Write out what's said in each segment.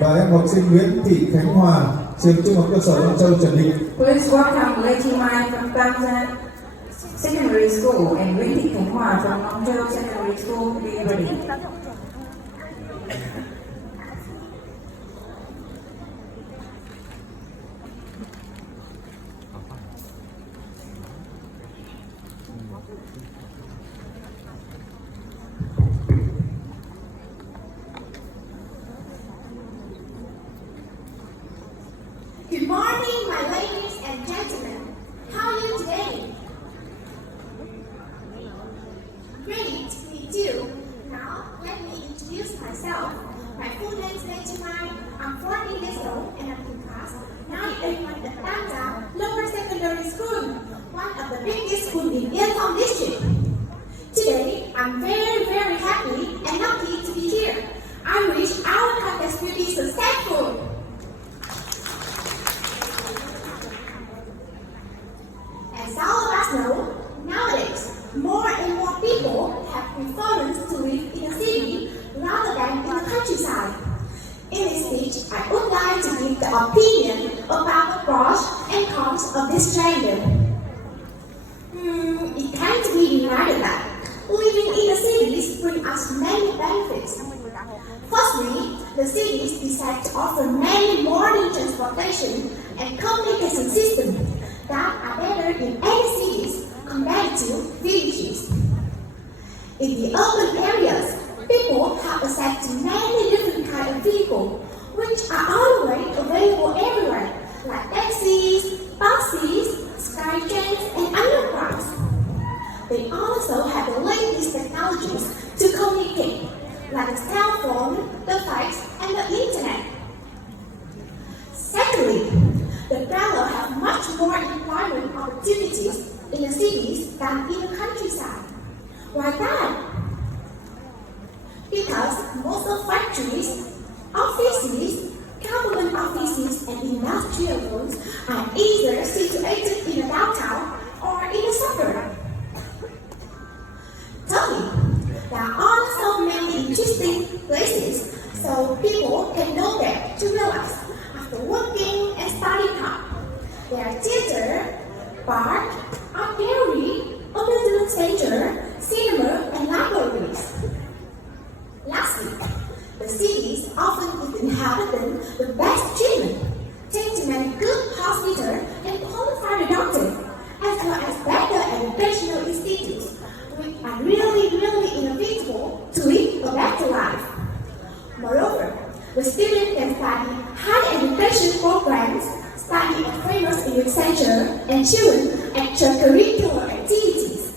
và em học sinh Nguyễn Thị Khánh Hòa, trường Trung học cơ sở Long Châu, Trần Định. Please welcome Lady Mai from Tam Secondary School and Nguyễn Thị Khánh Hòa from Long Châu Secondary School to be ready. Good morning, my ladies and gentlemen. How are you today? Great, me too. Now, let me introduce myself. My full name is Lady Mai. I'm 14 years old and I'm in class 981 at Tanta Lower Secondary School, one of the biggest schools in Yên district. Today, I'm very, very happy and lucky to be here. I wish our contest will be successful. As all of us know, nowadays, more and more people have preference to live in a city rather than in the countryside. In this speech, I would like to give the opinion about the pros and cons of this gender. It came to be decided that living in the cities brings us many benefits. Firstly, the cities decide to offer many modern transportation and communication systems that are better in any cities compared to villages. In the urban areas, people have access to many different kinds of vehicles, which are all the way available everywhere, like taxis, buses, sky trains, and undergrounds. They also have the latest technologies to communicate, like the cell phone, the fax, and the internet. Secondly, the traveler have much more employment opportunities in the cities than in the countryside. Why that? Because most of factories, offices, government offices, and industrial zones are either situated in the downtown or in the suburb. Thirdly, there are also many interesting places so people can go there to relax after working and studying hard. There are theater, park, art gallery, amusement center, cinema, and libraries. Lastly, the cities often give inhabitants the best treatment, tend to many good hospitals and qualified doctors, as well as better educational institutes, which are really inevitable to live a better life. Moreover, the student can study high education programs, study at famous English center, and children extracurricular activities.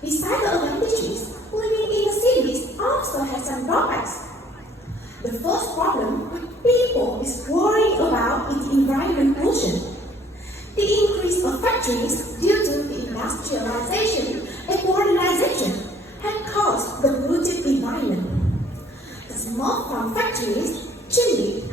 Besides the advantages, living in the cities also has some drawbacks. The first problem with people is worrying about is environment pollution. The increase of factories due to the industrialization and modernization had caused the polluted environment. The smoke from factories, chimneys,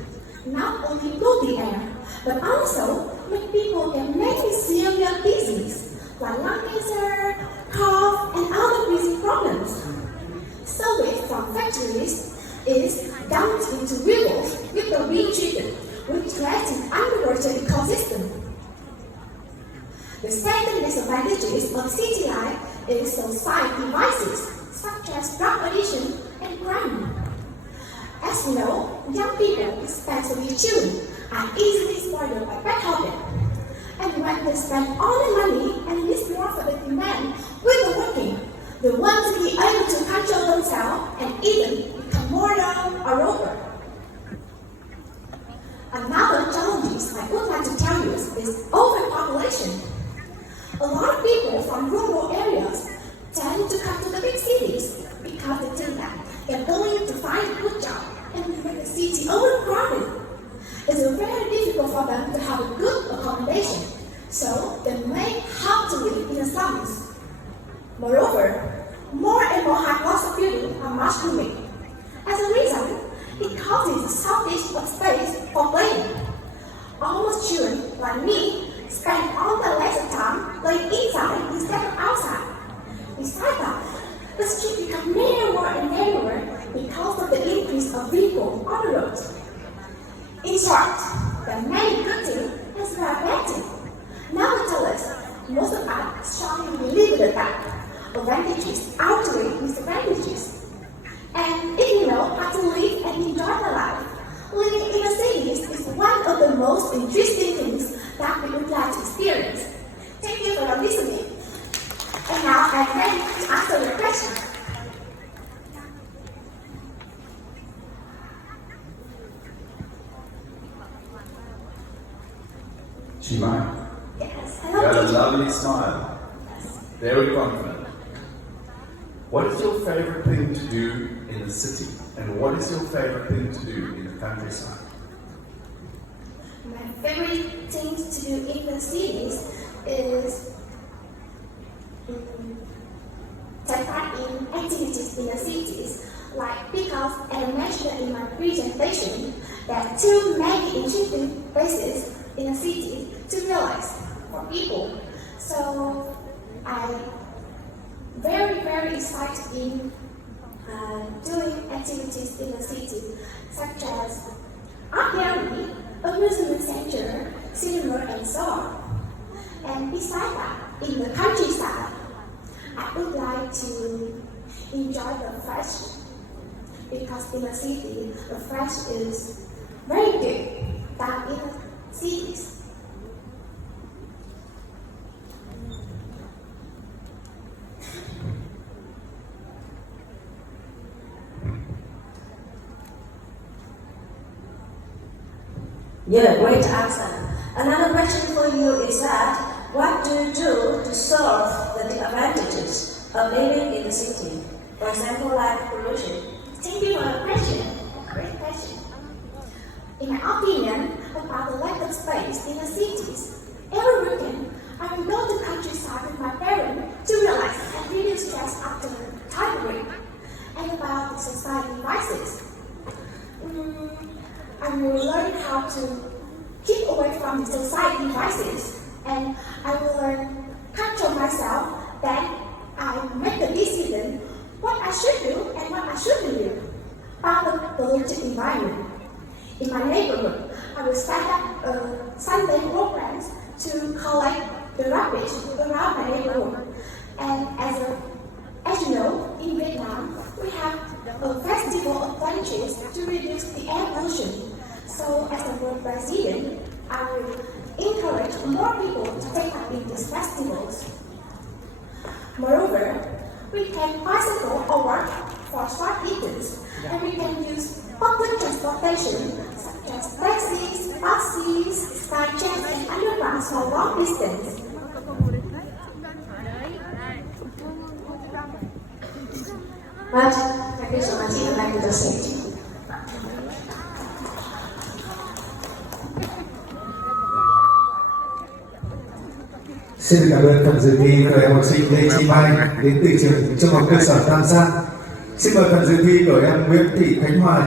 not only pollute the air, but also make people get many serious diseases like lung cancer, cough, and other breathing problems. Sewage from factories is dumped into rivers without being treated, which threatens underwater ecosystem. The second disadvantages of city life is social devices such as drug addiction and crime. As you know, young people, especially children, are easily spoiled by bad habits. And when they spend all the money and miss more for the demand with the working, they want to be able to control themselves and even become modern or over. Another challenge I would like to tell you is overpopulation. A lot of people from rural areas tend to come to the big cities because they think that they're going to find a good job and make the city overcrowded. It's very difficult for them to have a good accommodation, so they may have to live in the slums. Moreover, more and more high-cost buildings are much too big. As a result, it causes a shortage of space for playing. Almost children like me spend all their leisure time playing inside instead of outside. Besides that, the street becomes narrower and narrower, because of the increase of vehicles on the road. In short, there are many good things as well as bad things. Nevertheless, most of us strongly believe that advantages outweigh disadvantages. And if you know how to live and enjoy the life, living in the cities is one of the most interesting things that we would like to experience. Thank you for listening. And now I'm ready to answer your question. Chi Mai, Yes, you hello. got a teacher. lovely smile. Very confident. What is your favorite thing to do in the city? And what is your favorite thing to do in the countryside? My favorite things to do in the cities is take part in activities in the cities, like because as I mentioned in my presentation, there are too many interesting places in the city to realize for people. So I'm very excited in doing activities in the city, such as art gallery, amusement center, cinema, and so on. And besides that, in the countryside, I would like to enjoy the fresh, because in the city, the fresh is very good than in the cities. Yeah, great answer. Another question for you is that what do you do to solve the disadvantages of living in the city? For example, like pollution. Thank you for the question. Great question. In my opinion, about the lack of space in the cities, every weekend I will go to countryside with my parents to realize and reduce stress after time break. And about the society devices, I will learn how to keep away from the society devices, and I will learn control myself. Then I make the decision what I should do and what I shouldn't do about the polluted environment. In my neighborhood, I will set up Sunday programs to collect the rubbish around my neighborhood. And as you know, in Vietnam, we have a festival of branches to reduce the air pollution. So as a world Brazilian, I will encourage more people to take part in these festivals. Moreover, we can bicycle or walk for short distance, and we can use public transportation such as taxis, buses, skytrains, and undergrounds for long distance. But thank you so much for like the city. Xin cảm ơn phần dự thi của em học sinh Lê Chi Mai đến từ trường Trung học cơ sở Tam Giang. Xin mời phần dự thi của em Nguyễn Thị Khánh Hòa.